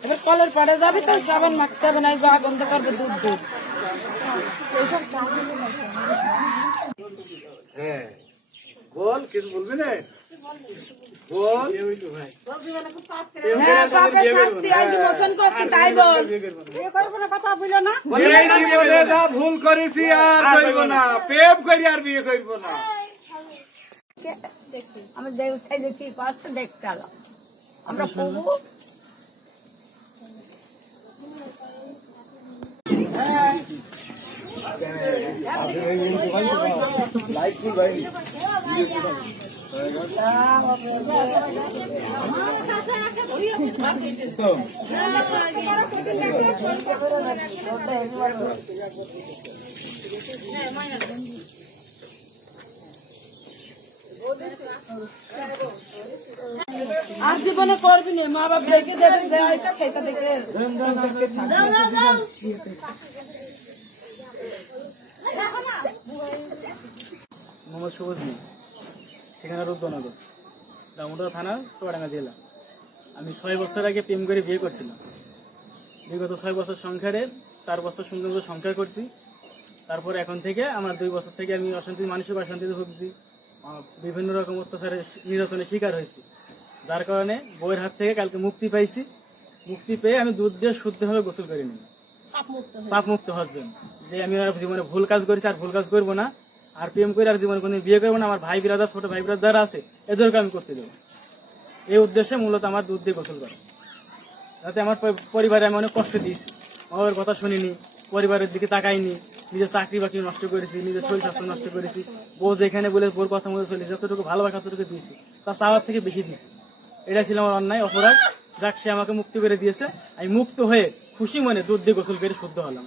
এবার কলের পরে যাবে তো সাবান মাখতে হবে না গা বন্ধ করবে দুধ দুধ। হ্যাঁ বল, কিছু বলবি না? বল হ্যাঁ কাকে শাস্তি আজ মোশন করছি তাই বল বলে এই জীবনে যা ভুল করেছি আর করব না প্রেম করি আর বিয়ে করব না আমি দেখতে দেখি পাশে দেখতে এলাম আমরা করব আর জীবনে করবি না মা বাপ দেখে দেবে সেটা দেখে মোহাম্মদ ঠিকানা রুদ্রনগর দামোদর থানা চুয়াডাঙ্গা জেলা। আমি ছয় বছর আগে প্রেম করে বিয়ে করছিলাম। বিগত ছয় বছর সংসারে চার বছর সুন্দর করে সংসার করছি। তারপর এখন থেকে আমার দুই বছর থেকে আমি অশান্তি মানসিক অশান্তিতে ভুগছি। বিভিন্ন রকম অত্যাচারের নির্যাতনের শিকার হয়েছি। যার কারণে বইয়ের হাত থেকে কালকে মুক্তি পাইছি। মুক্তি পেয়ে আমি দুধ দিয়ে শুদ্ধভাবে গোসল করে নিই পাপ মুক্ত হওয়ার জন্য। যে আমি জীবনে ভুল কাজ করেছি আর ভুল কাজ করব না। আর প্রেম করে আর জীবনে কোনদিন বিয়ে করব না, আমার ভাই বিরাদার, ছোট ভাই বিরাদার যারা আছে, এদেরকে আমি করতে দেবো। এই উদ্দেশ্যে মূলত আমার দুধ দিয়ে গোসল করা। যাতে আমার পরিবারে আমি অনেক কষ্ট দিয়েছি। আমার কথা শুনিনি, পরিবারের দিকে তাকাইনি, নিজের চাকরি বাকরি নষ্ট করেছি, নিজের শরীর স্বাস্থ্য নষ্ট করেছি। বউ যেখানে বলে বোর কথা মতো চলেছি, যতটুকু ভালোবাসা ততটুকু দিয়েছি তার চাওয়ার থেকে বেশি দিয়েছি। এটা ছিল আমার অন্যায়, অপরাধ। যাক, সে আমাকে মুক্তি করে দিয়েছে। আমি মুক্ত হয়ে খুশি মনে দুধ দিয়ে গোসল করে শুদ্ধ হলাম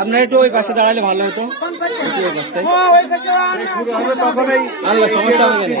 আপনার একটু ওই পাশে দাঁড়ালে ভালো হতো। কোন পাশে? ও ওই পাশে। আমি শুরু হবে তখনই আল্লাহ সমস্যা হবে না।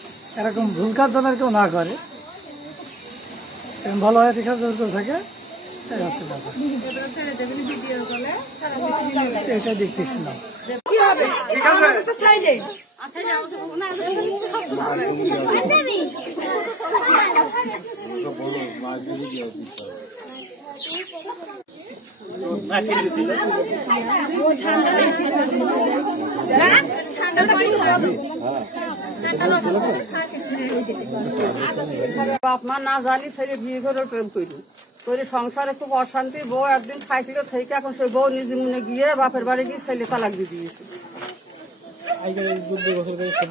এরকম ভুল কাজ যেন কেউ না করে। ভালো হয়ে থেকে জোর করে থাকে এটা দেখতেছিলাম কি হবে আমাদের তো চাই নেই বাপ মা না জানি বিয়ে করে প্রেম করি সংসারে খুব অশান্তি, বউ একদিন খাইছিল, থেকে এখন সেই বউ মনে গিয়ে বাপের বাড়ি গিয়ে ছেলে তালাক দিয়ে দিয়েছে।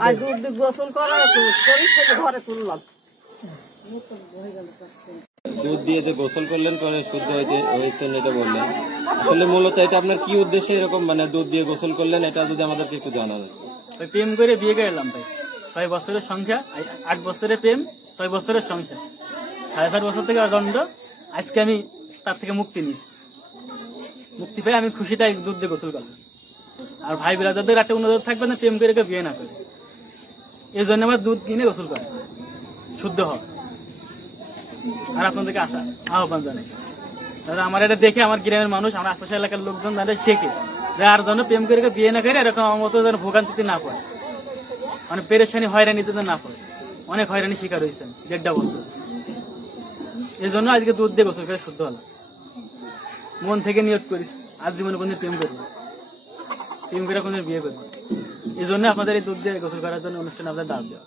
আর দুধ গোসল করা ছেলে ঘরে তুললাম। দুধ দিয়ে যে গোসল করলেন, পরে শুদ্ধ হইতে হয়েছেন এটা বললেন। আসলে মূলত এটা আপনার কি উদ্দেশ্যে এরকম মানে দুধ দিয়ে গোসল করলেন, এটা যদি আমাদেরকে একটু জানান। ওই প্রেম করে বিয়ে করে এলাম ভাই। ছয় বছরের সংখ্যা আট বছরের প্রেম, ছয় বছরের সংখ্যা সাড়ে চার বছর থেকে দণ্ড আজকে আমি তার থেকে মুক্তি নিয়েছি। মুক্তি পেয়ে আমি খুশি, তাই দুধ দিয়ে গোসল করলাম। আর ভাই বিরাদারদের একটা অনুরোধ থাকবে না, প্রেম করে বিয়ে না করে। এই জন্য আমার দুধ কিনে গোসল করে। শুদ্ধ হয় আর আপনাদেরকে আসা আহ্বান জানাইছি তাহলে আমার এটা দেখে আমার গ্রামের মানুষ, আমার আশেপাশে এলাকার লোকজন তাদের শেখে যেন প্রেম করে বিয়ে না করে এরকম মতো যেন ভোগান্তিতে না পড়ে। মানে পেরেশানি যেন না পড়ে। অনেক হয়রানি শিকার হয়েছেন, দেড়টা বছর। এই জন্য আজকে দুধ দিয়ে গোসল করে শুদ্ধ হলাম। মন থেকে নিয়ত করিস আজ জীবনে কোনদিন প্রেম করব প্রেম করে কোনদিন বিয়ে করব এই জন্য আপনাদের এই দুধ দিয়ে গোসল করার জন্য অনুষ্ঠানে আপনাদের দাওয়াত দেওয়া।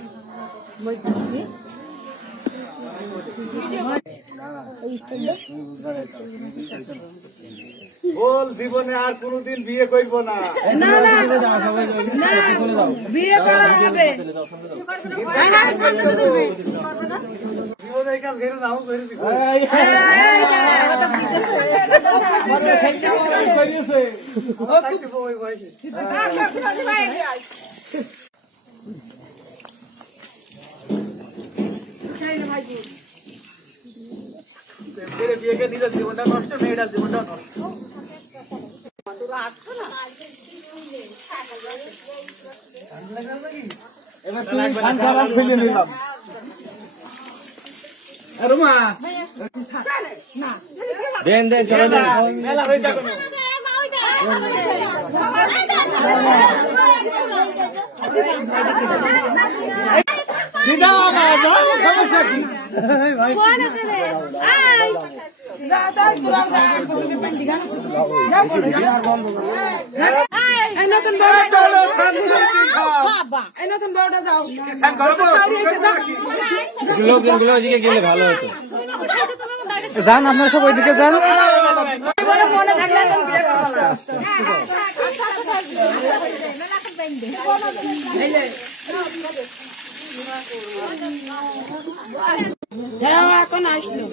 বল জীবনে আর কোনোদিন বিয়ে করব না বিয়ে করা হবে না, না, সামনে তো ধরবি। জীবনে এই কাজ ঘেরে নাও করেছি ওই বয়সে প্রেম করে বিয়ে করে নিজের জীবনটা নষ্ট মেয়েটার জীবনটা নষ্ট। দেন দেন চলে দেন মেলা হয়ে যাবে দিদা আমার সমস্যা কি? ভালো যান আপনারা সব ওইদিকে যান। হ্যাঁ এখন আসলো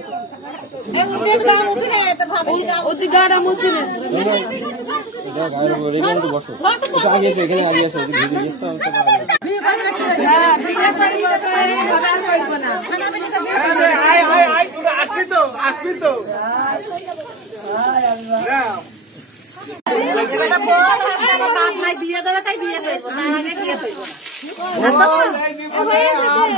আগে আগে আমি তো বিয়ে করব তো না আরে, আয়, আয়, আয়, তোরা আসবি আসবি তো না। বল, এই জীবনে আর